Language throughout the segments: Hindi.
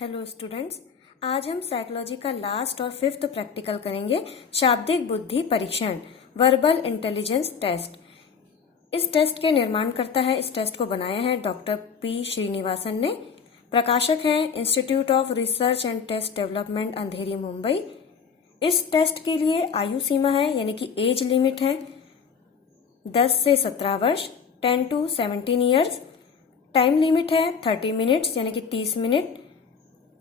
हेलो स्टूडेंट्स, आज हम साइकोलॉजी का लास्ट और फिफ्थ प्रैक्टिकल करेंगे। शाब्दिक बुद्धि परीक्षण, वर्बल इंटेलिजेंस टेस्ट। इस टेस्ट के निर्माण करता है, इस टेस्ट को बनाया है डॉक्टर पी श्रीनिवासन ने। प्रकाशक है institute of research and test development, Andheri, Mumbai. इस टेस्ट के लिए आयु सीमा है यानी कि एज लिमिट है 10 से 17 वर्ष, 10 to 17 ईयर्स। टाइम लिमिट है 30 मिनट्स यानी कि 30 मिनट।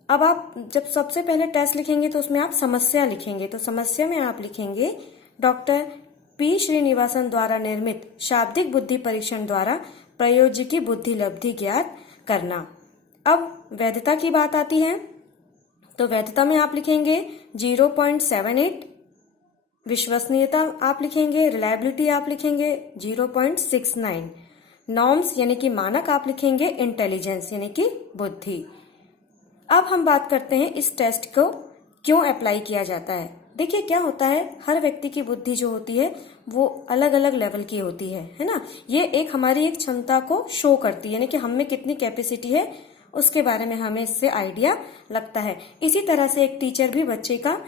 अब आप जब सबसे पहले टेस्ट लिखेंगे तो उसमें आप समस्या लिखेंगे, तो समस्या में आप लिखेंगे डॉक्टर पी श्रीनिवासन द्वारा निर्मित शाब्दिक बुद्धि परीक्षण द्वारा प्रयोज्य बुद्धि लब्धि ज्ञात करना। अब वैधता की बात आती है तो वैधता में आप लिखेंगे 0.78, विश्वसनीयता आप लिखेंगे, रिलायबिलिटी आप लिखेंगे 0.69, नॉर्म्स यानी कि मानक आप लिखेंगे, इंटेलिजेंस यानी कि बुद्धि। अब हम बात करते हैं इस टेस्ट को क्यों अप्लाई किया जाता है। देखिए क्या होता है, हर व्यक्ति की बुद्धि जो होती है वो अलग अलग लेवल की होती है ना। ये एक हमारी एक क्षमता को शो करती है, यानी कि हम में कितनी कैपेसिटी है उसके बारे में हमें इससे आइडिया लगता है। इसी तरह से एक टीचर भी बच्चे का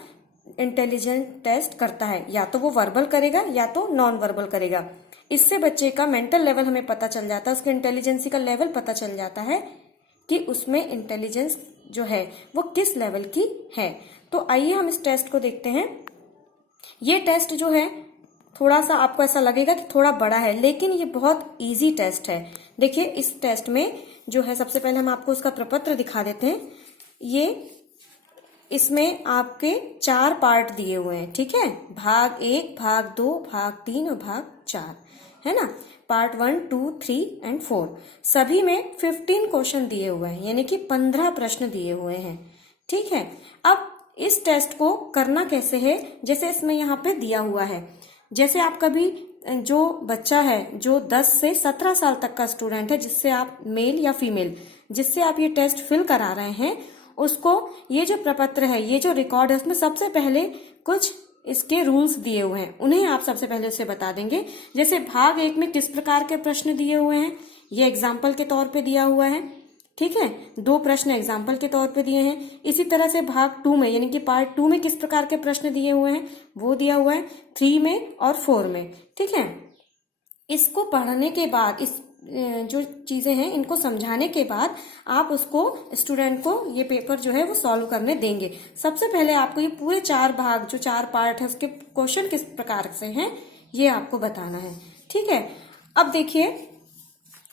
इंटेलिजेंस टेस्ट करता है, या तो वो वर्बल करेगा या तो नॉन वर्बल करेगा। इससे बच्चे का मेंटल लेवल हमें पता चल जाता है, उसके इंटेलिजेंसी का लेवल पता चल जाता है कि उसमें इंटेलिजेंस जो है वो किस लेवल की है। तो आइए हम इस टेस्ट को देखते हैं। ये टेस्ट जो है थोड़ा सा आपको ऐसा लगेगा कि थोड़ा बड़ा है, लेकिन ये बहुत इजी टेस्ट है। देखिए इस टेस्ट में जो है, सबसे पहले हम आपको उसका प्रपत्र दिखा देते हैं। ये इसमें आपके 4 पार्ट दिए हुए हैं, ठीक है। भाग 1, भाग 2, भाग 3 और भाग 4, है ना। पार्ट 1, 2, 3 एंड 4 सभी में 15 क्वेश्चन दिए हुए हैं, यानी कि 15 प्रश्न दिए हुए हैं, ठीक है। अब इस टेस्ट को करना कैसे है, जैसे इसमें यहाँ पे दिया हुआ है। जैसे आप कभी जो बच्चा है जो 10 से 17 साल तक का स्टूडेंट है, जिससे आप मेल या फीमेल जिससे आप ये टेस्ट फिल करा रहे हैं, उसको ये जो प्रपत्र है, ये जो रिकॉर्ड है, उसमें सबसे पहले कुछ इसके रूल्स दिए हुए हैं, उन्हें आप सबसे पहले उसे बता देंगे। जैसे भाग 1 में किस प्रकार के प्रश्न दिए हुए हैं, ये एग्जाम्पल के तौर पे दिया हुआ है, ठीक है। 2 प्रश्न एग्जाम्पल के तौर पे दिए हैं। इसी तरह से भाग 2 में यानी कि पार्ट 2 में किस प्रकार के प्रश्न दिए हुए हैं वो दिया हुआ है 3 में और 4 में, ठीक है। इसको पढ़ने के बाद, इस जो चीजें हैं इनको समझाने के बाद आप उसको स्टूडेंट को ये पेपर जो है वो सॉल्व करने देंगे। सबसे पहले आपको ये पूरे 4 भाग, जो 4 पार्ट है, उसके क्वेश्चन किस प्रकार से हैं ये आपको बताना है, ठीक है। अब देखिए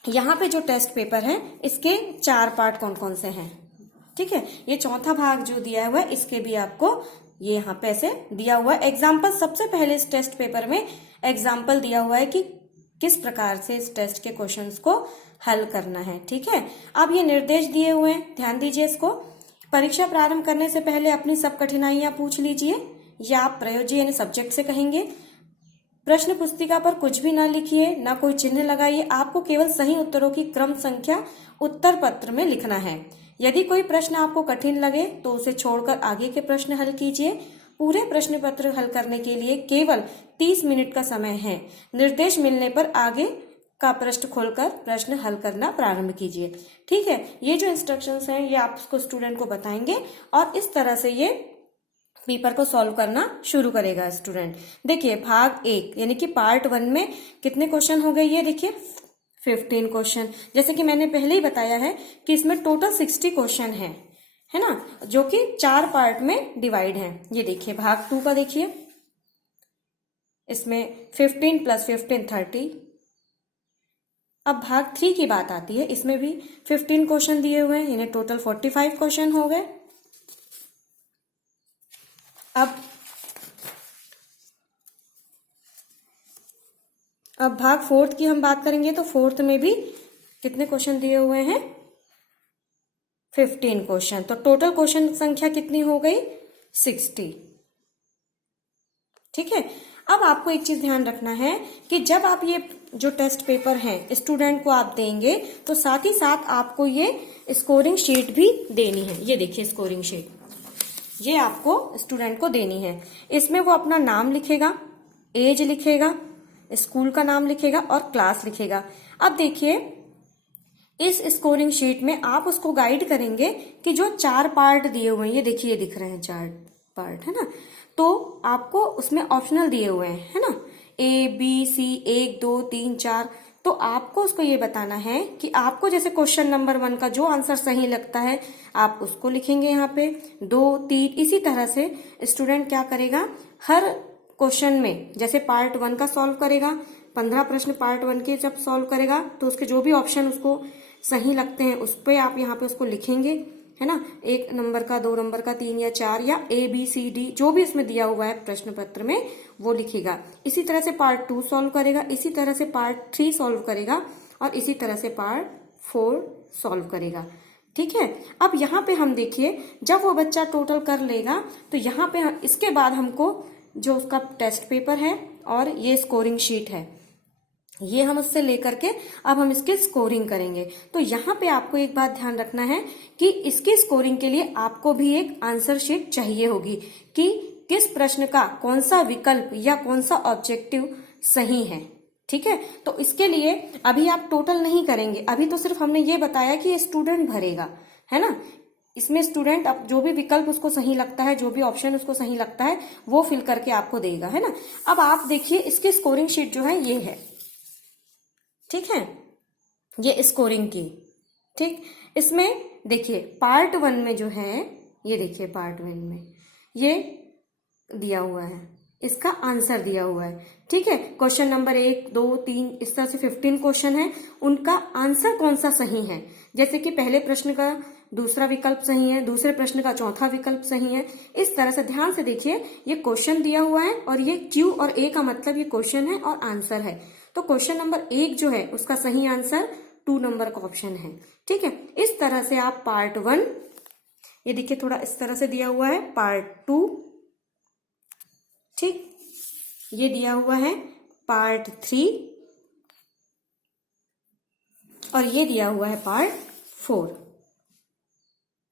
यहाँ पे जो टेस्ट पेपर है इसके 4 पार्ट कौन कौन से हैं, ठीक है। ये चौथा भाग जो दिया हुआ है इसके भी आपको ये यहाँ पे ऐसे दिया हुआ है एग्जाम्पल। सबसे पहले इस टेस्ट पेपर में एग्जाम्पल दिया हुआ है कि किस प्रकार से इस टेस्ट के क्वेश्चंस को हल करना है, ठीक है। अब ये निर्देश दिए हुए हैं, ध्यान दीजिए इसको। परीक्षा प्रारंभ करने से पहले अपनी सब कठिनाइयां पूछ लीजिए, या आप प्रयोज्य यानी सब्जेक्ट से कहेंगे। प्रश्न पुस्तिका पर कुछ भी ना लिखिए, ना कोई चिन्ह लगाइए, आपको केवल सही उत्तरों की क्रम संख्या उत्तर पत्र में लिखना है। यदि कोई प्रश्न आपको कठिन लगे तो उसे छोड़कर आगे के प्रश्न हल कीजिए। पूरे प्रश्न पत्र हल करने के लिए केवल 30 मिनट का समय है। निर्देश मिलने पर आगे का पृष्ठ खोलकर प्रश्न हल करना प्रारंभ कीजिए, ठीक है। ये जो इंस्ट्रक्शंस हैं ये आप उसको स्टूडेंट को बताएंगे और इस तरह से ये पेपर को सॉल्व करना शुरू करेगा स्टूडेंट। देखिए भाग 1 यानी कि पार्ट 1 में कितने क्वेश्चन हो गए, ये देखिए 15 क्वेश्चन। जैसे कि मैंने पहले ही बताया है कि इसमें टोटल 60 क्वेश्चन है ना, जो कि 4 पार्ट में डिवाइड है। ये देखिए भाग 2 का देखिए, इसमें 15 + 15 30। अब भाग 3 की बात आती है, इसमें भी 15 क्वेश्चन दिए हुए हैं, यानी टोटल 45 क्वेश्चन हो गए। अब भाग 4 की हम बात करेंगे तो 4 में भी कितने क्वेश्चन दिए हुए हैं, 15 क्वेश्चन। तो टोटल क्वेश्चन संख्या कितनी हो गई, 60, ठीक है। अब आपको एक चीज ध्यान रखना है कि जब आप ये जो टेस्ट पेपर है स्टूडेंट को आप देंगे तो साथ ही साथ आपको ये स्कोरिंग शीट भी देनी है। ये देखिए स्कोरिंग शीट, ये आपको स्टूडेंट को देनी है। इसमें वो अपना नाम लिखेगा, एज लिखेगा, स्कूल का नाम लिखेगा और क्लास लिखेगा। अब देखिए इस स्कोरिंग शीट में आप उसको गाइड करेंगे कि जो 4 पार्ट दिए हुए हैं, ये देखिए दिख रहे हैं 4 पार्ट, है ना, तो आपको उसमें ऑप्शनल दिए हुए हैं, है ना, ABC 1 2 3 4। तो आपको उसको ये बताना है कि आपको जैसे क्वेश्चन नंबर 1 का जो आंसर सही लगता है आप उसको लिखेंगे यहाँ पे 2 3। इसी तरह से स्टूडेंट क्या करेगा, हर क्वेश्चन में जैसे पार्ट 1 का सॉल्व करेगा, 15 प्रश्न पार्ट 1 के जब सॉल्व करेगा तो उसके जो भी ऑप्शन उसको सही लगते हैं उस पे आप यहाँ पे उसको लिखेंगे, है ना, 1 नंबर का, 2 नंबर का, 3 या 4 या ABCD जो भी इसमें दिया हुआ है प्रश्न पत्र में वो लिखेगा। इसी तरह से पार्ट 2 सॉल्व करेगा, इसी तरह से पार्ट 3 सॉल्व करेगा और इसी तरह से पार्ट 4 सॉल्व करेगा। ठीक है, अब यहाँ पे हम देखिए जब वो बच्चा टोटल कर लेगा तो यहाँ पे इसके बाद हमको जो उसका टेस्ट पेपर है और ये स्कोरिंग शीट है ये हम उससे लेकर के अब हम इसकी स्कोरिंग करेंगे। तो यहाँ पे आपको एक बात ध्यान रखना है कि इसकी स्कोरिंग के लिए आपको भी एक आंसर शीट चाहिए होगी कि किस प्रश्न का कौन सा विकल्प या कौन सा ऑब्जेक्टिव सही है। ठीक है, तो इसके लिए अभी आप टोटल नहीं करेंगे, अभी तो सिर्फ हमने ये बताया कि ये स्टूडेंट भरेगा, है ना, इसमें स्टूडेंट अब जो भी विकल्प उसको सही लगता है, जो भी ऑप्शन उसको सही लगता है वो फिल करके आपको देगा, है ना। अब आप देखिए इसकी स्कोरिंग शीट जो है ये है, ठीक है, ये स्कोरिंग की। ठीक, इसमें देखिए पार्ट 1 में जो है ये देखिए पार्ट 1 में ये दिया हुआ है, इसका आंसर दिया हुआ है। ठीक है, क्वेश्चन नंबर 1 2 3 इस तरह से 15 क्वेश्चन है, उनका आंसर कौन सा सही है, जैसे कि पहले प्रश्न का दूसरा विकल्प सही है, दूसरे प्रश्न का चौथा विकल्प सही है। इस तरह से ध्यान से देखिए ये क्वेश्चन दिया हुआ है और ये Q और A का मतलब ये क्वेश्चन है और आंसर है। तो क्वेश्चन नंबर 1 जो है उसका सही आंसर 2 नंबर का ऑप्शन है। ठीक है, इस तरह से आप पार्ट 1 ये देखिए थोड़ा इस तरह से दिया हुआ है, पार्ट 2, ठीक, ये दिया हुआ है पार्ट 3 और ये दिया हुआ है पार्ट 4।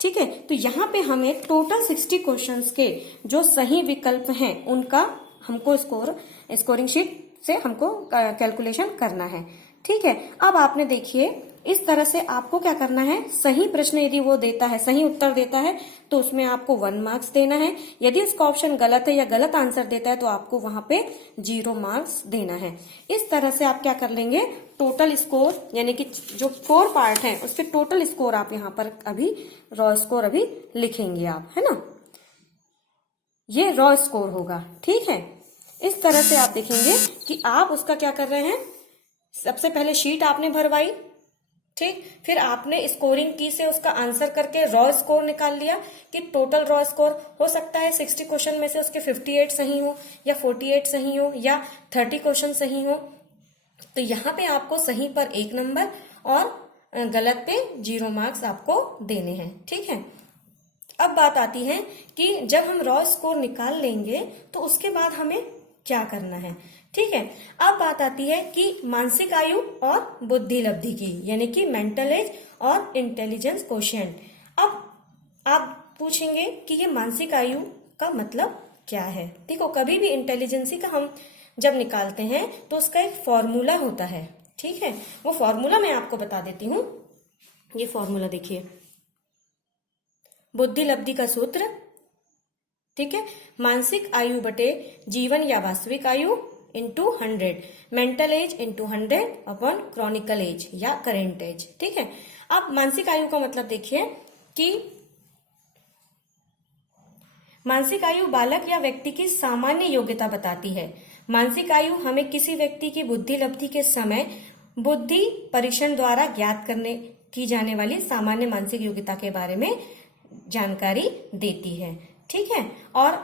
ठीक है, तो यहाँ पे हमें टोटल 60 क्वेश्चंस के जो सही विकल्प हैं उनका हमको स्कोरिंग शीट से हमको कैलकुलेशन करना है। ठीक है, अब आपने देखिए इस तरह से आपको क्या करना है, सही प्रश्न यदि वो देता है, सही उत्तर देता है तो उसमें आपको 1 मार्क्स देना है। यदि उसका ऑप्शन गलत है या गलत आंसर देता है तो आपको वहां पे 0 मार्क्स देना है। इस तरह से आप क्या कर लेंगे, टोटल स्कोर यानी कि जो 4 पार्ट है उसके टोटल स्कोर आप यहाँ पर अभी रॉ स्कोर अभी लिखेंगे आप, है ना, ये रॉ स्कोर होगा। ठीक है, इस तरह से आप देखेंगे कि आप उसका क्या कर रहे हैं, सबसे पहले शीट आपने भरवाई, ठीक, फिर आपने स्कोरिंग की से उसका आंसर करके रॉ स्कोर निकाल लिया कि टोटल रॉ स्कोर हो सकता है 60 क्वेश्चन में से उसके 58 सही हो या 48 सही हो या 30 क्वेश्चन सही हो। तो यहाँ पे आपको सही पर 1 नंबर और गलत पे 0 मार्क्स आपको देने हैं। ठीक है, अब बात आती है कि जब हम रॉ स्कोर निकाल लेंगे तो उसके बाद हमें क्या करना है। ठीक है, अब बात आती है कि मानसिक आयु और बुद्धि लब्धि की, यानी कि मेंटल एज और इंटेलिजेंस कोशेंट। अब आप पूछेंगे कि ये मानसिक आयु का मतलब क्या है। देखो, कभी भी इंटेलिजेंसी का हम जब निकालते हैं तो उसका एक फॉर्मूला होता है। ठीक है, वो फॉर्मूला मैं आपको बता देती हूँ। ये फॉर्मूला देखिए, बुद्धि लब्धि का सूत्र, ठीक है, मानसिक आयु बटे जीवन या वास्तविक आयु into 100, mental age into 100 upon chronological age या करेंट एज। ठीक है, अब मानसिक आयु का मतलब देखिए कि मानसिक आयु बालक या व्यक्ति की सामान्य योग्यता बताती है। मानसिक आयु हमें किसी व्यक्ति की बुद्धि लब्धि के समय बुद्धि परीक्षण द्वारा ज्ञात करने की जाने वाली सामान्य मानसिक योग्यता के बारे में जानकारी देती है। ठीक है, और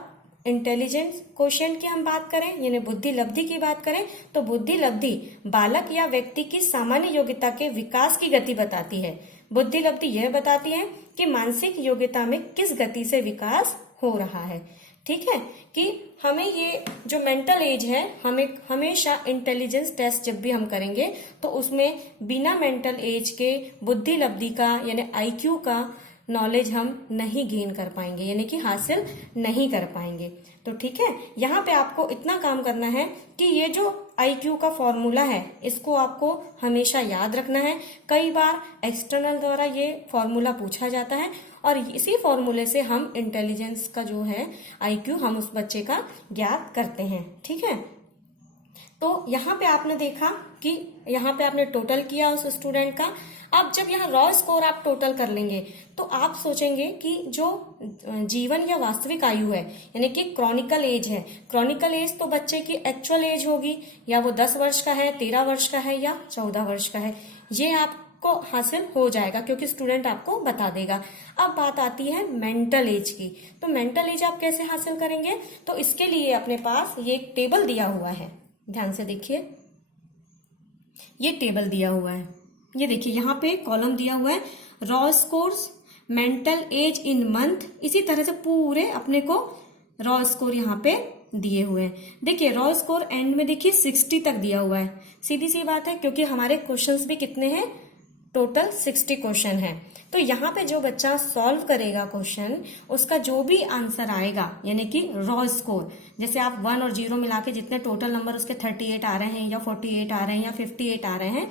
इंटेलिजेंस क्वोशिएंट की हम बात करें यानी बुद्धि लब्धि की बात करें तो बुद्धि लब्धि बालक या व्यक्ति की सामान्य योग्यता के विकास की गति बताती है। बुद्धि लब्धि यह बताती है कि मानसिक योग्यता में किस गति से विकास हो रहा है। ठीक है, कि हमें ये जो मेंटल एज है, हमें हमेशा इंटेलिजेंस टेस्ट जब भी हम करेंगे तो उसमें बिना मेंटल एज के बुद्धि लब्धि का यानी IQ का नॉलेज हम नहीं गेन कर पाएंगे, यानी कि हासिल नहीं कर पाएंगे। तो ठीक है, यहाँ पे आपको इतना काम करना है कि ये जो आईक्यू का फॉर्मूला है इसको आपको हमेशा याद रखना है। कई बार एक्सटर्नल द्वारा ये फॉर्मूला पूछा जाता है और इसी फॉर्मूले से हम इंटेलिजेंस का जो है आईक्यू हम उस बच्चे का ज्ञात करते हैं। ठीक है, तो यहाँ पे आपने देखा कि यहाँ पे आपने टोटल किया उस स्टूडेंट का। अब जब यहाँ रॉ स्कोर आप टोटल कर लेंगे तो आप सोचेंगे कि जो जीवन या वास्तविक आयु है यानी कि क्रॉनिकल एज है, क्रॉनिकल एज तो बच्चे की एक्चुअल एज होगी, या वो 10 वर्ष का है, 13 वर्ष का है या 14 वर्ष का है, ये आपको हासिल हो जाएगा क्योंकि स्टूडेंट आपको बता देगा। अब बात आती है मेंटल एज की, तो मेंटल एज आप कैसे हासिल करेंगे? तो इसके लिए अपने पास ये एक टेबल दिया हुआ है, ध्यान से देखिए, ये टेबल दिया हुआ है, ये देखिए यहाँ पे कॉलम दिया हुआ है raw scores, mental age in month, इसी तरह से पूरे अपने को रॉ स्कोर यहाँ पे दिए हुए हैं। देखिए रॉ स्कोर एंड में देखिए 60 तक दिया हुआ है, सीधी सी बात है क्योंकि हमारे क्वेश्चंस भी कितने हैं, टोटल 60 क्वेश्चन है। तो यहाँ पे जो बच्चा सॉल्व करेगा क्वेश्चन, उसका जो भी आंसर आएगा यानी कि रॉ स्कोर, जैसे आप 1 और 0 मिला के जितने टोटल नंबर उसके 38 आ रहे हैं या 48 आ रहे हैं या 58 आ रहे हैं,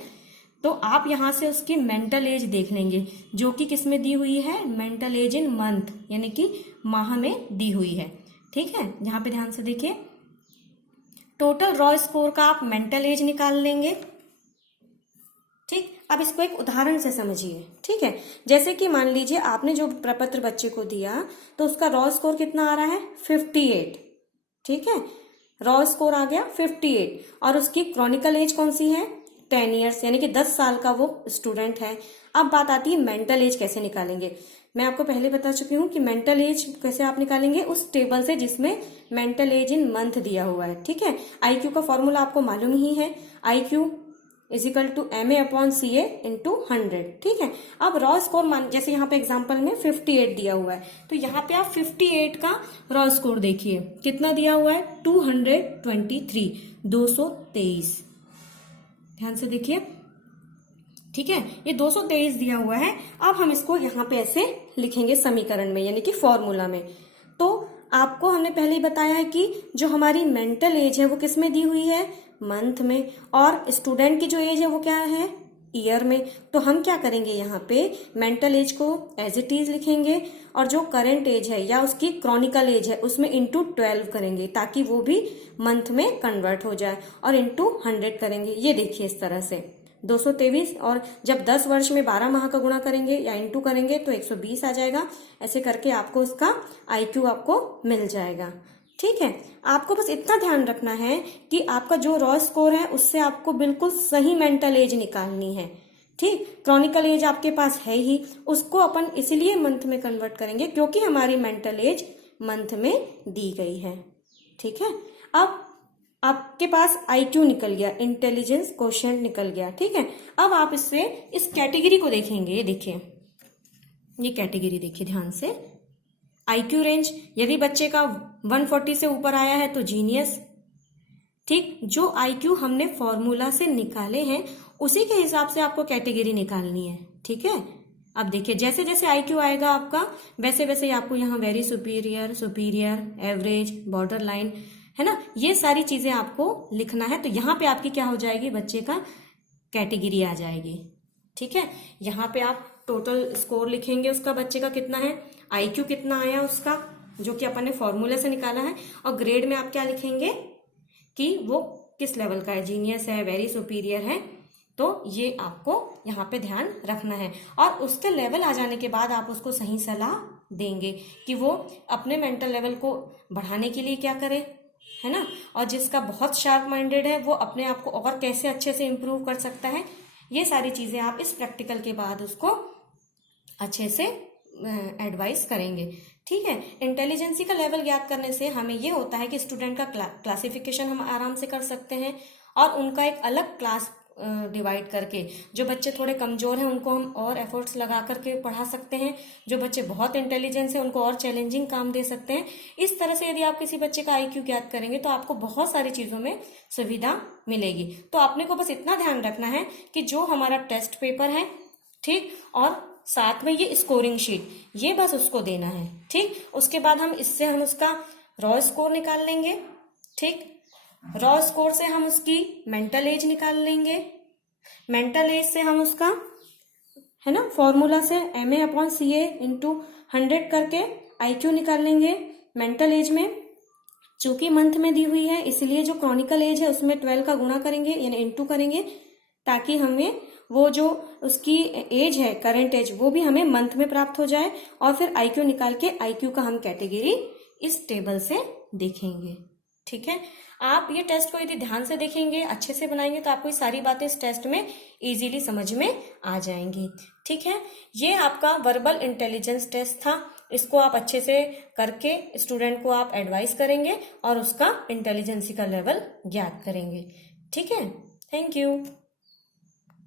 तो आप यहाँ से उसकी मेंटल एज देख लेंगे जो कि किस में दी हुई है, मेंटल एज इन मंथ यानी कि माह में दी हुई है। ठीक है, यहाँ पे ध्यान से देखिए, टोटल रॉ स्कोर का आप मेंटल एज निकाल लेंगे। ठीक, अब इसको एक उदाहरण से समझिए। ठीक है, जैसे कि मान लीजिए आपने जो प्रपत्र बच्चे को दिया तो उसका रॉ स्कोर कितना आ रहा है, 58। ठीक है, रॉ स्कोर आ गया 58 और उसकी क्रॉनिकल एज कौन सी है, 10 ईयर्स यानी कि 10 साल का वो स्टूडेंट है। अब बात आती है मेंटल एज कैसे निकालेंगे। मैं आपको पहले बता चुकी हूँ कि मेंटल एज कैसे आप निकालेंगे, उस टेबल से जिसमें मेंटल एज इन मंथ दिया हुआ है। ठीक है, आईक्यू का फॉर्मूला आपको मालूम ही है, IQ = MA/CA × 100। ठीक है, अब रॉ स्कोर मान, जैसे यहाँ पे एग्जांपल में 58 दिया हुआ है, तो यहाँ पे आप 58 का रॉ स्कोर देखिए कितना दिया हुआ है, 223, 223। ध्यान से देखिए, ठीक है, ये 223 दिया हुआ है। अब हम इसको यहाँ पे ऐसे लिखेंगे समीकरण में यानी कि फॉर्मूला में। तो आपको हमने पहले ही बताया है कि जो हमारी मेंटल एज है वो किस में दी हुई है, मंथ में, और स्टूडेंट की जो एज है वो क्या है, ईयर में। तो हम क्या करेंगे, यहाँ पे मेंटल एज को एज इट इज लिखेंगे और जो करंट एज है या उसकी क्रॉनिकल एज है उसमें इंटू 12 करेंगे ताकि वो भी मंथ में कन्वर्ट हो जाए, और इंटू 100 करेंगे। ये देखिए इस तरह से 223, और जब 10 वर्ष में 12 माह का गुणा करेंगे या इंटू करेंगे तो 120 आ जाएगा। ऐसे करके आपको उसका IQ आपको मिल जाएगा। ठीक है, आपको बस इतना ध्यान रखना है कि आपका जो रॉ स्कोर है उससे आपको बिल्कुल सही मेंटल एज निकालनी है। ठीक, क्रॉनिकल एज आपके पास है ही, उसको अपन इसलिए मंथ में कन्वर्ट करेंगे क्योंकि हमारी मेंटल एज मंथ में दी गई है। ठीक है, अब आपके पास IQ निकल गया, इंटेलिजेंस क्वोशिएंट निकल गया। ठीक है, अब आप इससे इस कैटेगरी को देखेंगे। ये देखिए, ये कैटेगरी देखिए ध्यान से, IQ रेंज, यदि बच्चे का 140 से ऊपर आया है तो जीनियस। ठीक, जो IQ हमने फॉर्मूला से निकाले हैं उसी के हिसाब से आपको कैटेगरी निकालनी है। ठीक है, अब देखिए जैसे जैसे IQ आएगा आपका वैसे वैसे आपको यहाँ very superior, superior, average, border line, है ना, ये सारी चीजें आपको लिखना है। तो यहाँ पे आपकी क्या हो जाएगी, बच्चे का कैटेगरी आ जाएगी। ठीक है, यहाँ पे आप टोटल स्कोर लिखेंगे उसका, बच्चे का कितना है, IQ कितना आया उसका जो कि अपन ने फॉर्मूले से निकाला है, और ग्रेड में आप क्या लिखेंगे कि वो किस लेवल का है, जीनियस है, वेरी सुपीरियर है। तो ये आपको यहाँ पे ध्यान रखना है, और उसके लेवल आ जाने के बाद आप उसको सही सलाह देंगे कि वो अपने मेंटल लेवल को बढ़ाने के लिए क्या करे, है ना, और जिसका बहुत शार्प माइंडेड है वो अपने आप को और कैसे अच्छे से इम्प्रूव कर सकता है। ये सारी चीजें आप इस प्रैक्टिकल के बाद उसको अच्छे से एडवाइस करेंगे। ठीक है, इंटेलिजेंसी का लेवल याद करने से हमें ये होता है कि स्टूडेंट का क्लासिफिकेशन हम आराम से कर सकते हैं, और उनका एक अलग क्लास डिवाइड करके, जो बच्चे थोड़े कमजोर हैं उनको हम और एफर्ट्स लगा करके पढ़ा सकते हैं, जो बच्चे बहुत इंटेलिजेंस हैं उनको और चैलेंजिंग काम दे सकते हैं। इस तरह से यदि आप किसी बच्चे का IQ ज्ञात करेंगे तो आपको बहुत सारी चीजों में सुविधा मिलेगी। तो आपने को बस इतना ध्यान रखना है कि जो हमारा टेस्ट पेपर है, ठीक, और साथ में ये स्कोरिंग शीट, ये बस उसको देना है। ठीक, उसके बाद हम उसका रॉ स्कोर निकाल लेंगे। ठीक, रॉ स्कोर से हम उसकी मेंटल एज निकाल लेंगे, मेंटल एज से हम उसका है ना फॉर्मूला से MA/CA इंटू 100 करके IQ निकाल लेंगे। मेंटल एज में चूंकि मंथ में दी हुई है इसलिए जो क्रॉनिकल एज है उसमें 12 का गुणा करेंगे यानी इंटू करेंगे, ताकि हमें वो जो उसकी एज है करंट एज वो भी हमें मंथ में प्राप्त हो जाए। और फिर IQ निकाल के IQ का हम कैटेगरी इस टेबल से देखेंगे। ठीक है, आप ये टेस्ट को यदि ध्यान से देखेंगे, अच्छे से बनाएंगे तो आपको ये सारी बातें इस टेस्ट में इजीली समझ में आ जाएंगी। ठीक है, ये आपका वर्बल इंटेलिजेंस टेस्ट था। इसको आप अच्छे से करके स्टूडेंट को आप एडवाइस करेंगे और उसका इंटेलिजेंसी का लेवल ज्ञात करेंगे। ठीक है, थैंक यू।